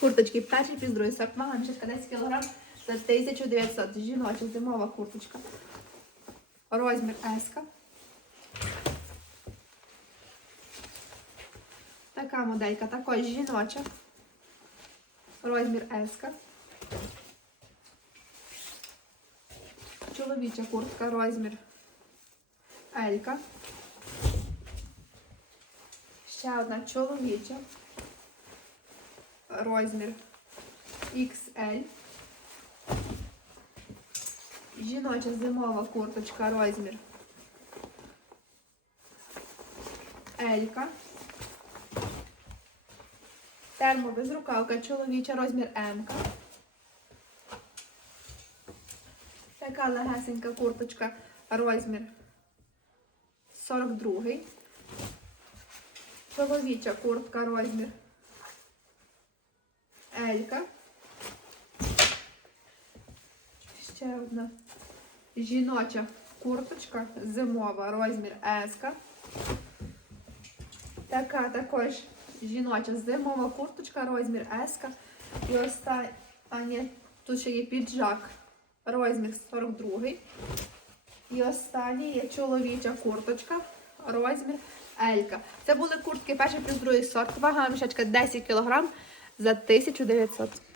Курточки перший другий сорт. Вага мішечка 10 кг за 1900. Жіноча зимова курточка. Розмір S. Така моделька також жіноча. Розмір S. Чоловіча куртка, розмір L. Ще одна чоловіча. Розмір XL. Жіноча зимова курточка, розмір L. Термобезрукавка чоловіча, розмір М. Така легесенька курточка, розмір 42. Чоловіча куртка, розмір Елька. Ще одна жіноча курточка, зимова, розмір С. Така також жіноча зимова курточка, розмір С. І ні, тут ще є піджак, розмір 42. І останній є чоловіча курточка, розмір Елька. Це були куртки перший плюс другий сорт. Вага мішечка 10 кг за 1900.